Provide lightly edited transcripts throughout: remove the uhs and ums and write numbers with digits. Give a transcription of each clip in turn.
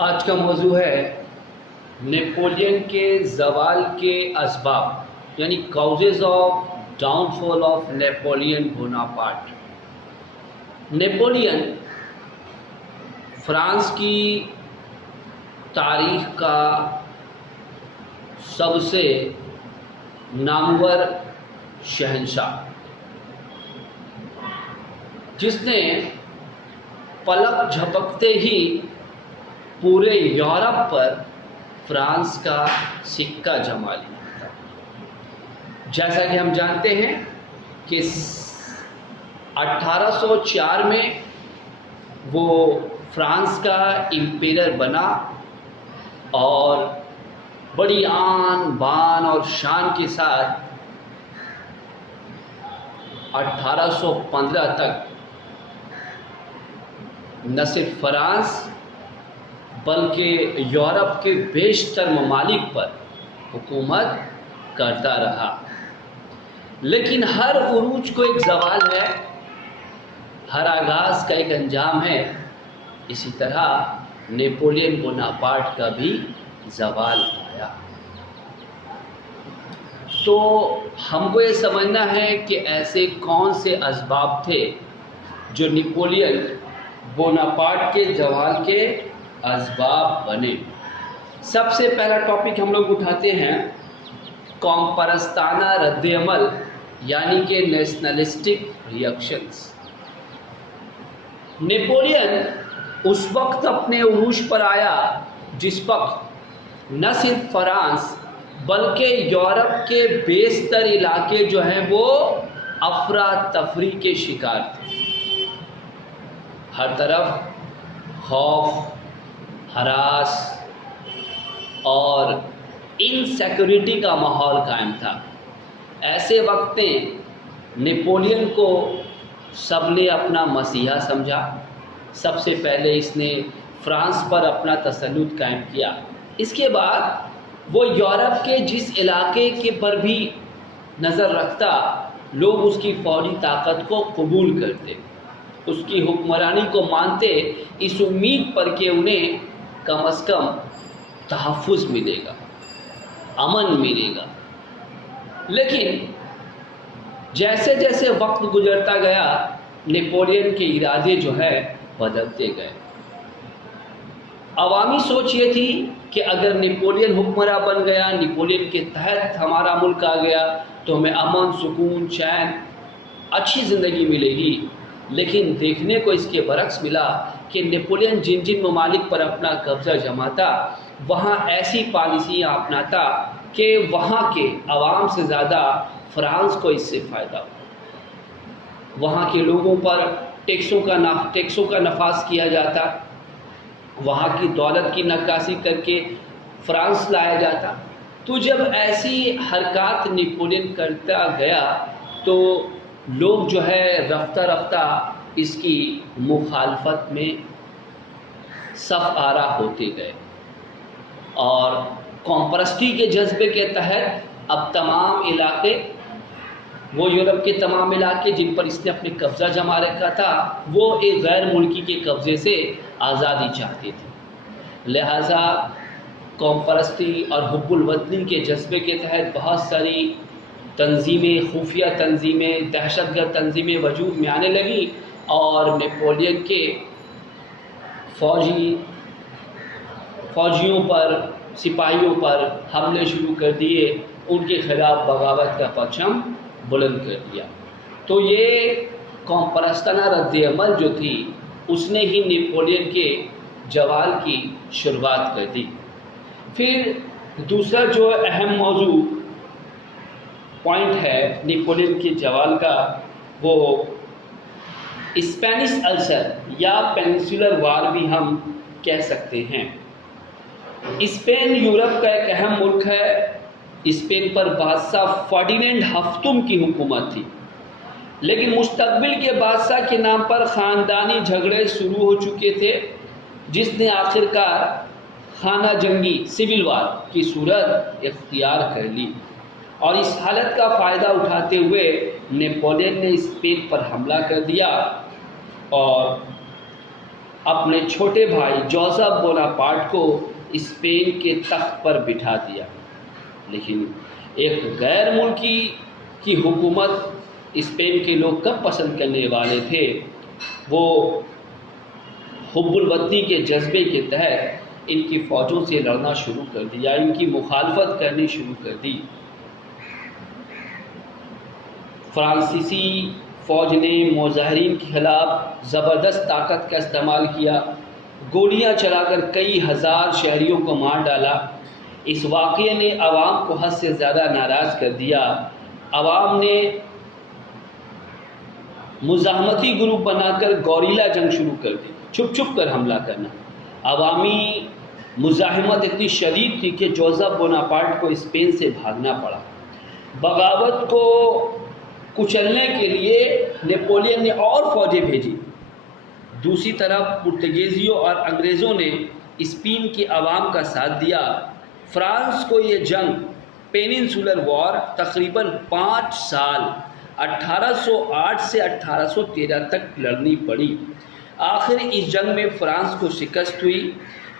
आज का मौजू है नेपोलियन के ज़वाल के असबाब, यानी causes of downfall of Napoleon Bonaparte. Napoleon France की तारीख का सबसे नामवर शहंशाह, जिसने पलक झपकते ही पूरे यूरोप पर फ्रांस का सिक्का जमा लिया था। जैसा कि हम जानते हैं कि 1804 में वो फ्रांस का इम्पीरियर बना और बड़ी आन बान और शान के साथ 1815 तक न सिर्फ फ्रांस बल्कि यूरोप के बेशतर ममालिक पर हुकूमत करता रहा। लेकिन हर उरूज को एक ज़वाल है, हर आगाज़ का एक अंजाम है। इसी तरह नेपोलियन बोनापार्ट का भी ज़वाल आया। तो हमको ये समझना है कि ऐसे कौन से असबाब थे जो नेपोलियन बोनापार्ट के ज़वाल के असबाब बने। सबसे पहला टॉपिक हम लोग उठाते हैं कॉमपरस्ताना रद्द-ए-अमल, यानी कि नेशनलिस्टिक रिएक्शंस। नेपोलियन उस वक्त अपने उरूज पर आया जिस वक्त न सिर्फ फ्रांस बल्कि यूरोप के बेशतर इलाके जो हैं वो अफरा तफरी के शिकार थे। हर तरफ खौफ, हरास और इनसिक्योरिटी का माहौल कायम था। ऐसे वक्त में नेपोलियन को सबने अपना मसीहा समझा। सबसे पहले इसने फ्रांस पर अपना तसल्लुत कायम किया। इसके बाद वो यूरोप के जिस इलाके के पर भी नज़र रखता, लोग उसकी फौरी ताकत को कबूल करते, उसकी हुक्मरानी को मानते, इस उम्मीद पर कि उन्हें कम से कम तहफ़्फ़ुज़ मिलेगा, अमन मिलेगा। लेकिन जैसे जैसे वक्त गुजरता गया, नेपोलियन के इरादे जो है बदलते गए। अवामी सोच ये थी कि अगर नेपोलियन हुक्मरान बन गया, नेपोलियन के तहत हमारा मुल्क आ गया, तो हमें अमन, सुकून, चैन, अच्छी ज़िंदगी मिलेगी। लेकिन देखने को इसके बरक्स मिला कि नेपोलियन जिन जिन ममालिक पर अपना कब्ज़ा जमाता, वहाँ ऐसी पॉलिसियाँ अपनाता कि वहाँ के अवाम से ज़्यादा फ्रांस को इससे फ़ायदा हो। वहाँ के लोगों पर टैक्सों का नफाज किया जाता, वहाँ की दौलत की नक्काशी करके फ्रांस लाया जाता। तो जब ऐसी हरकत नेपोलियन करता गया तो लोग जो है रफ्ता रफ्ता इसकी मुखालफत में सफ़ आरा होते गए और कॉम्परस्टी के जज्बे के तहत अब तमाम इलाके, वो यूरोप के तमाम इलाके जिन पर इसने अपने कब्ज़ा जमा रखा था, वो एक गैर मुल्की के कब्ज़े से आज़ादी चाहते थे। लिहाजा कौमपरस्ती और हुब्बुल वतनी के जज्बे के तहत बहुत सारी तंजीमें, खुफिया तंजीमें, दहशतगर्द तंजीमें वजूद में आने लगी और नेपोलियन के फ़ौजियों पर, सिपाहियों पर हमले शुरू कर दिए, उनके ख़िलाफ़ बगावत का परचम बुलंद कर दिया। तो ये कौमपरस्ताना रद्द-ए-अमल जो थी, उसने ही नेपोलियन के ज़वाल की शुरुआत कर दी। फिर दूसरा जो अहम मौजू पॉइंट है नेपोलियन के ज़वाल का, वो स्पेनिश अल्सर या पेनिनसुलर वार भी हम कह सकते हैं। स्पेन यूरोप का एक अहम मुल्क है। स्पेन पर बादशाह फर्डिनेंड हफ्तुम की हुकूमत थी, लेकिन मुस्तकबिल के बादशाह के नाम पर ख़ानदानी झगड़े शुरू हो चुके थे, जिसने आखिरकार खाना जंगी सिविल वार की सूरत इख्तियार कर ली। और इस हालत का फ़ायदा उठाते हुए नेपोलियन ने स्पेन पर हमला कर दिया और अपने छोटे भाई जोसेफ बोनापार्ट को स्पेन के तख्त पर बिठा दिया। लेकिन एक गैर मुल्की की हुकूमत स्पेन के लोग कब पसंद करने वाले थे? वो हुब्बुल वतनी के जज्बे के तहत इनकी फ़ौजों से लड़ना शुरू कर दिया, इनकी मुखालफत करनी शुरू कर दी। फ्रांसीसी फ़ौज ने मुजाहिरीन के ख़िलाफ़ ज़बरदस्त ताकत का इस्तेमाल किया, गोलियां चलाकर कई हज़ार शहरियों को मार डाला। इस वाक़ये ने आवाम को हद से ज़्यादा नाराज़ कर दिया। आवाम ने मुज़ाहमती ग्रुप बनाकर गौरीला जंग शुरू कर दी, छुप छुप कर हमला करना। अवामी मुज़ाहमत इतनी शदीद थी कि जोसेफ बोनापार्ट को स्पेन से भागना पड़ा। बगावत को कुचलने के लिए नेपोलियन ने और फ़ौजें भेजी। दूसरी तरफ पुर्तगीज़ियों और अंग्रेज़ों ने स्पेन की आवाम का साथ दिया। फ्रांस को ये जंग पेनिनसुलर वॉर तकरीबन 5 साल 1808 से 1813 तक लड़नी पड़ी। आखिर इस जंग में फ्रांस को शिकस्त हुई।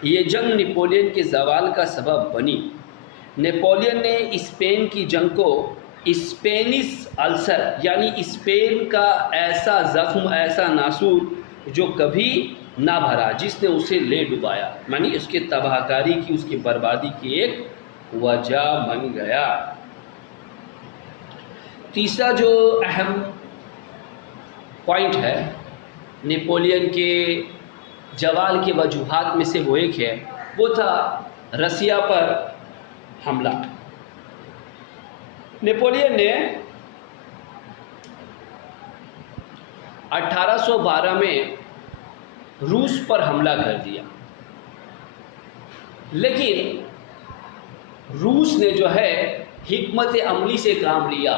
ये जंग नेपोलियन के ज़वाल का सबब बनी। नेपोलियन ने स्पेन की जंग को स्पेनिश अल्सर यानी स्पेन का ऐसा ज़ख्म, ऐसा नासूर जो कभी ना भरा, जिसने उसे ले डुबाया, मानी उसके तबाहकारी की, उसकी बर्बादी की एक वजह बन गया। तीसरा जो अहम पॉइंट है नेपोलियन के जवाल के वजूहात में से वो एक है, वो था रसिया पर हमला। नेपोलियन ने 1812 में रूस पर हमला कर दिया, लेकिन रूस ने जो है हिकमत अमली से काम लिया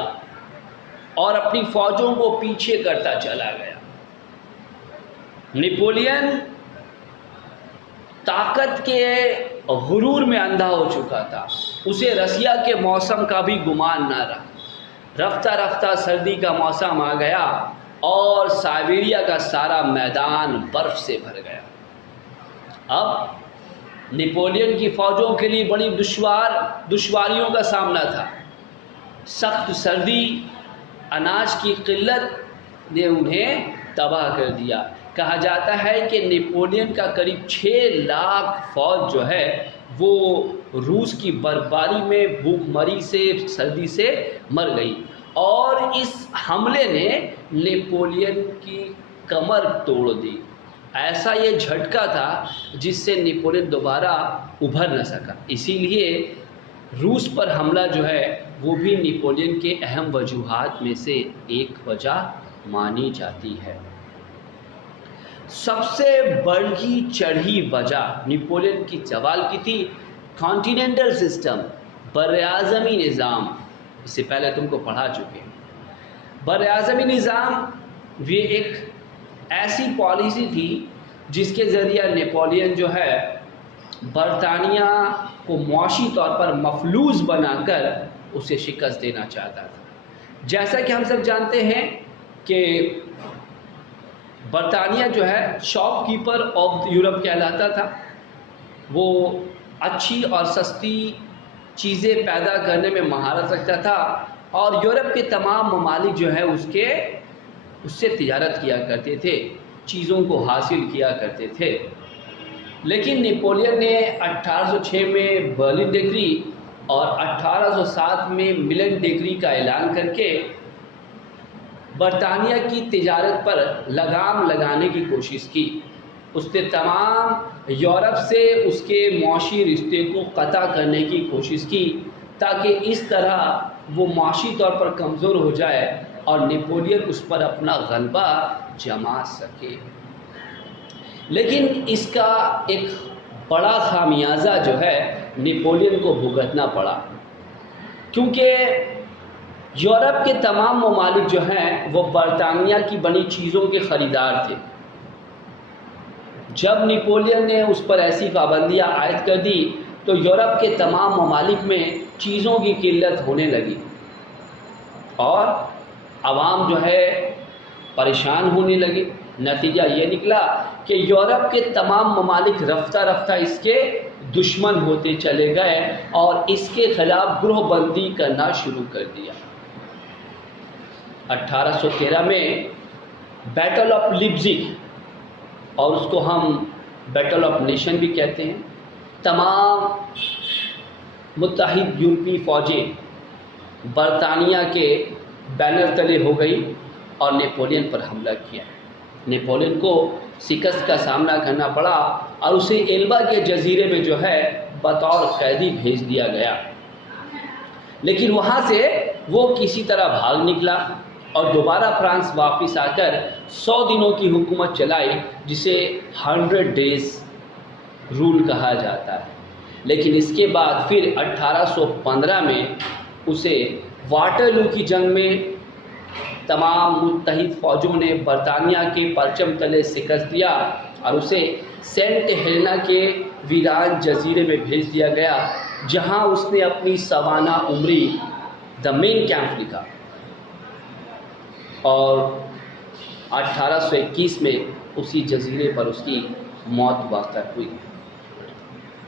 और अपनी फ़ौजों को पीछे करता चला गया। नेपोलियन ताकत के गुरूर में अंधा हो चुका था। उसे रसिया के मौसम का भी गुमान ना रहा। रफ्ता रफ्ता सर्दी का मौसम आ गया और साइबेरिया का सारा मैदान बर्फ़ से भर गया। अब नेपोलियन की फ़ौजों के लिए बड़ी दुश्वारियों का सामना था। सख्त सर्दी, अनाज की किल्लत ने उन्हें तबाह कर दिया। कहा जाता है कि नेपोलियन का करीब 6 लाख फ़ौज जो है वो रूस की बर्फबारी में भूखमरी से, सर्दी से मर गई और इस हमले ने नेपोलियन की कमर तोड़ दी। ऐसा ये झटका था जिससे नेपोलियन दोबारा उभर न सका। इसीलिए रूस पर हमला जो है वो भी नेपोलियन के अहम वजूहात में से एक वजह मानी जाती है। सबसे बड़ी चढ़ी वजह नेपोलियन की जवाल की थी कॉन्टिनेंटल सिस्टम, बरआज़मी निज़ाम। इससे पहले तुमको पढ़ा चुके हैं। बरआज़मी निज़ाम ये एक ऐसी पॉलिसी थी जिसके ज़रिए नेपोलियन जो है बरतानिया को मुआशी तौर पर मफलूज बनाकर उसे शिकस्त देना चाहता था। जैसा कि हम सब जानते हैं कि बरतानिया जो है शॉपकीपर ऑफ यूरोप कहलाता था। वो अच्छी और सस्ती चीज़ें पैदा करने में महारत रखता था और यूरोप के तमाम ममालिक जो है उससे तिजारत किया करते थे, चीज़ों को हासिल किया करते थे। लेकिन नेपोलियन ने 1806 में बर्लिन डिक्री और 1807 में मिलन डिक्री का ऐलान करके बरतानिया की तिजारत पर लगाम लगाने की कोशिश की। उसने तमाम यूरोप से उसके मुआशी रिश्ते को क़ता करने की कोशिश की ताकि इस तरह वो मुआशी तौर पर कमज़ोर हो जाए और नेपोलियन उस पर अपना गलबा जमा सके। लेकिन इसका एक बड़ा खामियाजा जो है नेपोलियन को भुगतना पड़ा, क्योंकि यूरोप के तमाम ममालिक जो हैं वो बरतानिया की बनी चीज़ों के ख़रीदार थे। जब नेपोलियन ने उस पर ऐसी पाबंदियाँ आयद कर दी तो यूरोप के तमाम ममालिक में चीज़ों की किल्लत होने लगी और आवाम जो है परेशान होने लगे। नतीजा ये निकला कि यूरोप के तमाम ममालिक रफ्ता रफ्ता इसके दुश्मन होते चले गए और इसके खिलाफ ग्रोहबंदी करना शुरू कर दिया। 1813 में बैटल ऑफ लिप्जिग, और उसको हम बैटल ऑफ नेशन भी कहते हैं, तमाम मुत्तहिद यूरोपीय फ़ौजें बरतानिया के बैनर तले हो गई और नेपोलियन पर हमला किया। नेपोलियन को शिकस्त का सामना करना पड़ा और उसे एल्बा के जजीरे में जो है बतौर कैदी भेज दिया गया। लेकिन वहाँ से वो किसी तरह भाग निकला और दोबारा फ्रांस वापस आकर 100 दिनों की हुकूमत चलाई, जिसे 100 डेज़ रूल कहा जाता है। लेकिन इसके बाद फिर 1815 में उसे वाटरलू की जंग में तमाम मुत्तहिद फ़ौजों ने बरतानिया के परचम तले शिकस्त दिया और उसे सेंट हेलेना के वीरान जजीरे में भेज दिया गया, जहां उसने अपनी सवाना उम्री द मेन कैंप लिखा और 1821 में उसी जजीरे पर उसकी मौत वाक़ हुई।